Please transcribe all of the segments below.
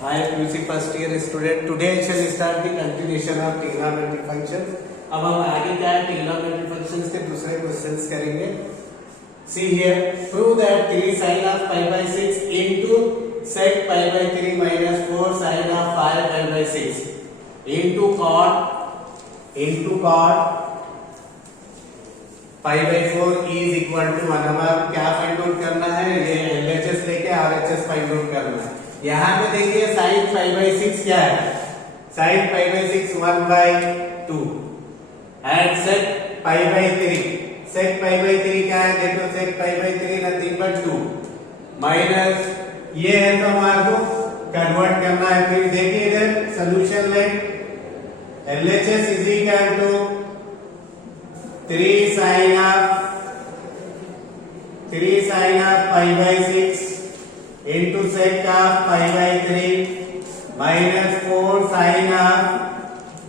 Hi QC first year student. Today I shall start the continuation of trigonometry functions. अब हम आगे क्या है trigonometry functions के दूसरे क्वेश्चंस करेंगे. See here, prove that 3 sin of pi by 6 into sec pi by 3 minus 4 sin of 5 pi by 6 into cot pi by 4 is equal to 1. हमारा क्या फाइंड आउट करना है, ये एलएचएस लेके आरएचएस फाइंड आउट करना है. यहाँ पे देखिए साइन पाई बाई 6 क्या है, sine pi by 6 1/2 and sec pi by 3, sec pi by 3 क्या है, देखो sec pi by 3 nothing but 2 minus ये है तो हमारे को कन्वर्ट करना है. फिर देखिए इधर solution let LHS is equal to 3 sin of pi by 6 into sec of pi by 3 minus 4 sin of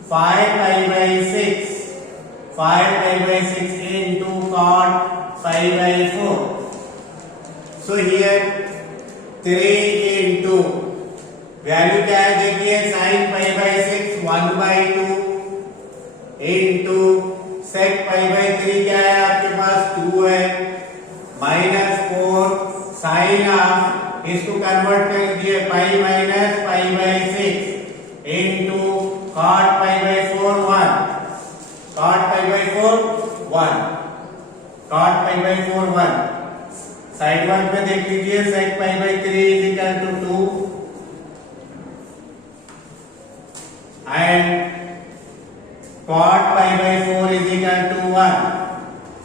5 pi by 6 into cot pi by 4. So here 3 into value क्या है देखिए, sin pi by 6 1/2 into sec pi by 3 क्या है आपके पास 2 है minus 4 sine of, इसको convert कर दीजिए pi minus pi by 6 into cot pi by 4 1, cot pi by 4 1, cot pi by 4 1. Side one पे देख लीजिए sec pi by 3 is equal to 2 and cot pi by 4 is equal to 1.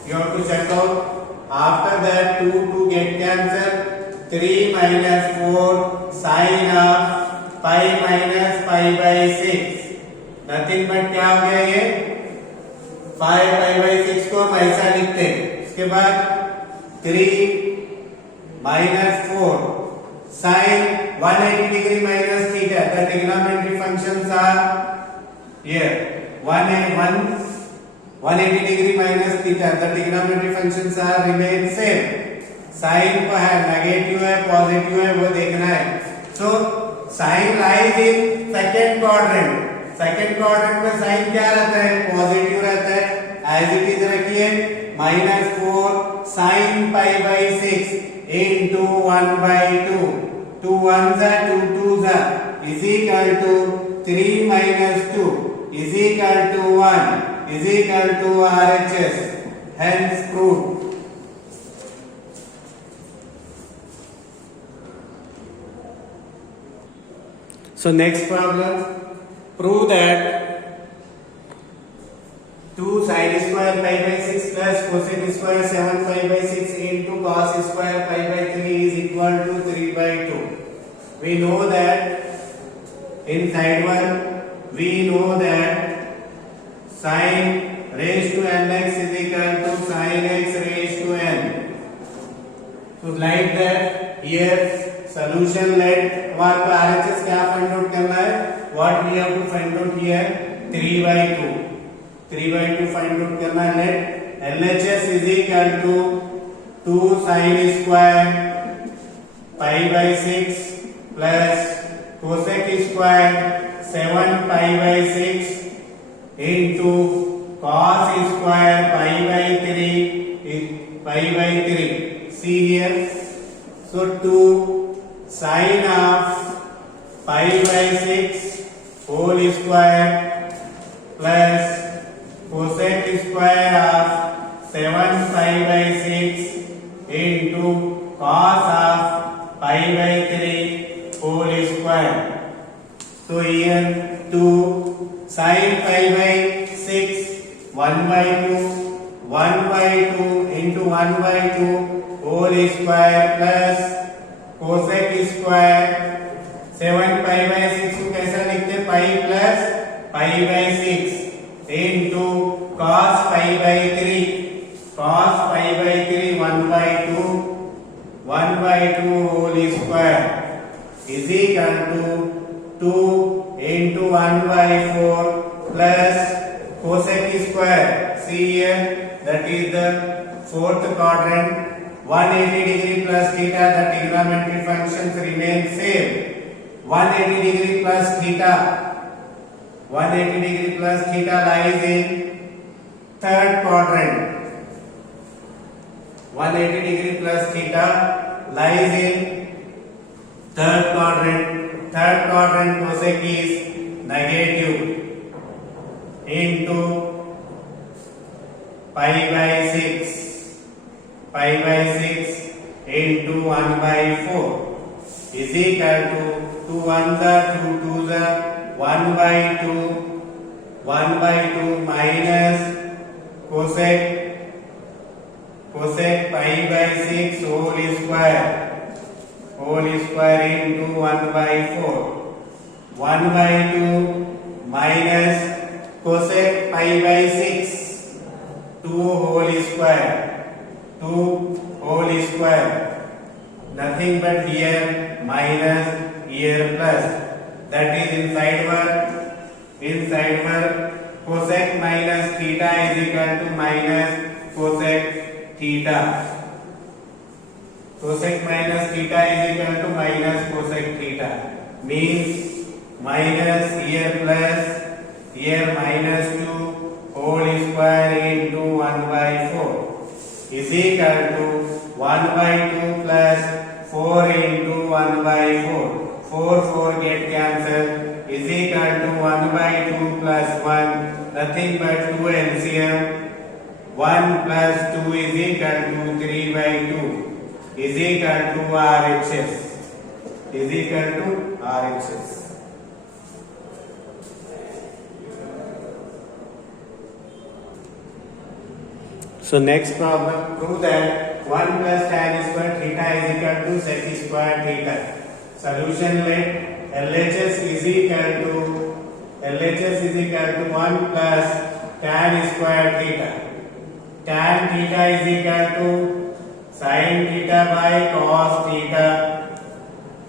You have to check out. After that 2 get cancelled. 3 minus 4 sin of pi minus pi by 6. Nothing but क्या हो गया ये 5 pi by 6 को हम ऐसा लिखते हैं. इसके बाद 3 minus 4 sin 180 degree minus theta. The trigonometry functions are here. 180 degree minus theta. The trigonometry functions are remain same. Sin को है नेगेटिव है पॉजिटिव है वो देखना है. So sin lies in second quadrant. Second quadrant में sin क्या रहता है, पॉजिटिव रहता है. As it is रखिए -4 sin pi by 6 into 1/2. 2 1s are 2 2s are is equal to 3 minus 2 is equal to 1 is equal to RHS, hence proved. So next problem, prove that 2 sin square pi by 6 plus cosec square 7 pi by 6 into cos square pi by 3 is equal to 3/2. We know that in side 1 we know that sin raised to nx is equal to sin x raised to n. So like that here solution let हमारे को RHS क्या find out करना है, what we have to find out here 3/2 find out करना है. let LHS is equal to 2 sin square pi by 6 plus cosec square 7 pi by 6 into cos square pi by 3. See here, so 2 sin of pi by 6 whole square plus cosec square of 7 pi by 6 into cos of pi by 3 whole square. So here 2 sin pi by 6 1/2 into 1/2 whole square plus cosec square 7 pi by 6 को कैसा लिखते pi plus pi by 6 into cos pi by 3 1/2 whole square is equal to 2 into 1/4 plus cosec square. See here, that is the fourth quadrant. 180 degree plus theta, the trigonometry functions remain same. 180 degree plus theta. 180 degree plus theta lies in third quadrant. 180 degree plus theta lies in third quadrant. Third quadrant cosec is negative into pi by 6. Pi by 6 into 1 by 4 is equal to 2 1s are 2 2s are 1 by 2. 1 by 2 minus cosec pi by 6 whole square into 1 by 4. 1 by 2 minus cosec pi by 6 2 whole square. 2 whole square. Nothing but here minus, here plus. That is inside work. Inside work. Cosec minus theta is equal to minus cosec theta. Cosec minus theta is equal to minus cosec theta. Means minus here plus, here minus 2 whole square into 1 by 4 is equal to 1 by 2 plus 4 into 1 by 4. 4 get cancelled is equal to 1 by 2 plus 1. Nothing but 2 LCM. 1 plus 2 is equal to 3 by 2 is equal to RHS. Is equal to RHS. So next problem, prove that 1 plus tan square theta is equal to sec square theta. Solution, let LHS is equal to 1 plus tan square theta. Tan theta is equal to sin theta by cos theta.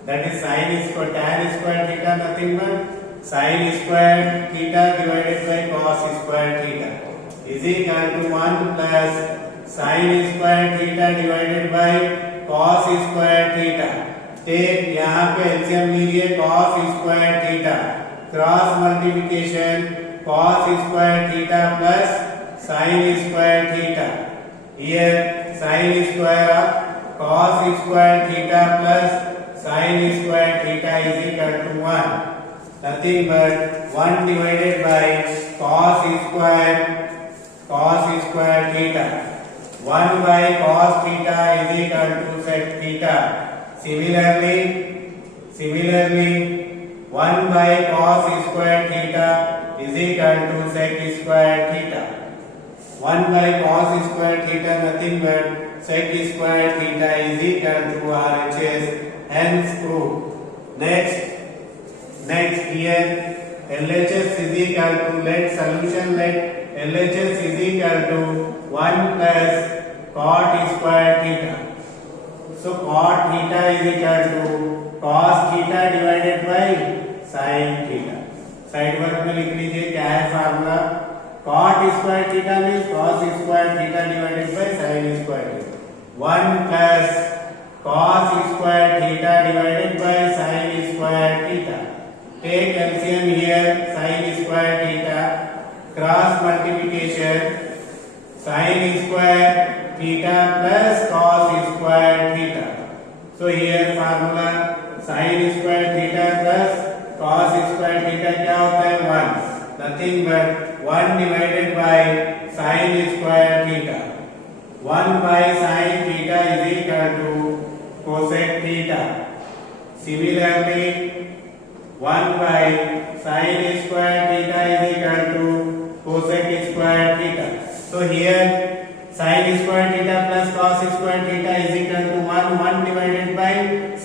That is tan square theta nothing but sin square theta divided by cos square theta is equal to 1 plus sin square theta divided by cos square theta. Take यहाँ पे LCM लीजिए cos square theta. Cross multiplication cos square theta plus sin square theta. Here sin square of cos square theta plus sin square theta is equal to 1. Nothing but 1 divided by cos square theta. 1 by cos theta is equal to sec theta. Similarly 1 by cos square theta is equal to sec square theta. 1 by cos square theta nothing but sec square theta is equal to RHS. Hence proof. Next here LHS is equal to let LHS is equal to 1 plus cot square theta. So cot theta is equal to cos theta divided by sin theta. Side work में लिख लीजिए क्या है formula. cot square theta means cos square theta divided by sin square theta. 1 plus cos square theta divided by sin square theta. Take LCM here sin square theta. Cross multiplication sin square theta plus cos square theta. So here formula sin square theta plus cos square theta क्या होता है 1. Nothing but 1 divided by sin square theta. 1 by sin theta is equal to cosec theta. Similarly 1 by sin square theta is equal to cosec square theta. So here sin square theta plus cos square theta is equal to 1 divided by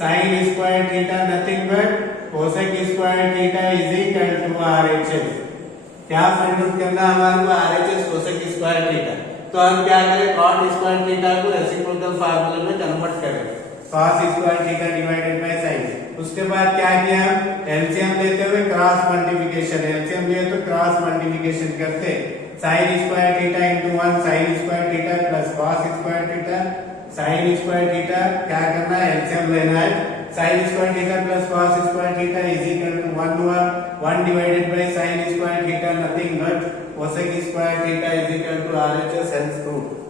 sin square theta nothing but cosec square theta is equal to RHS. क्या find out करना हमारे को RHS cosec square theta. तो हम क्या करें cot square theta को reciprocal फार्मूले में कन्वर्ट करें cos square theta divided by sin. उसके बाद क्या किया एलसीएम लेते हुए क्रॉस मल्टीप्लिकेशन. एलसीएम लिए तो क्रॉस मल्टीप्लिकेशन करते sin square theta into 1 sin square theta plus cos square theta sin square theta क्या करना है एलसीएम लेना है sin square theta plus cos square theta is equal to 1 हुआ 1 divided by sin square theta nothing but cosec square theta is equal to RHS hence 2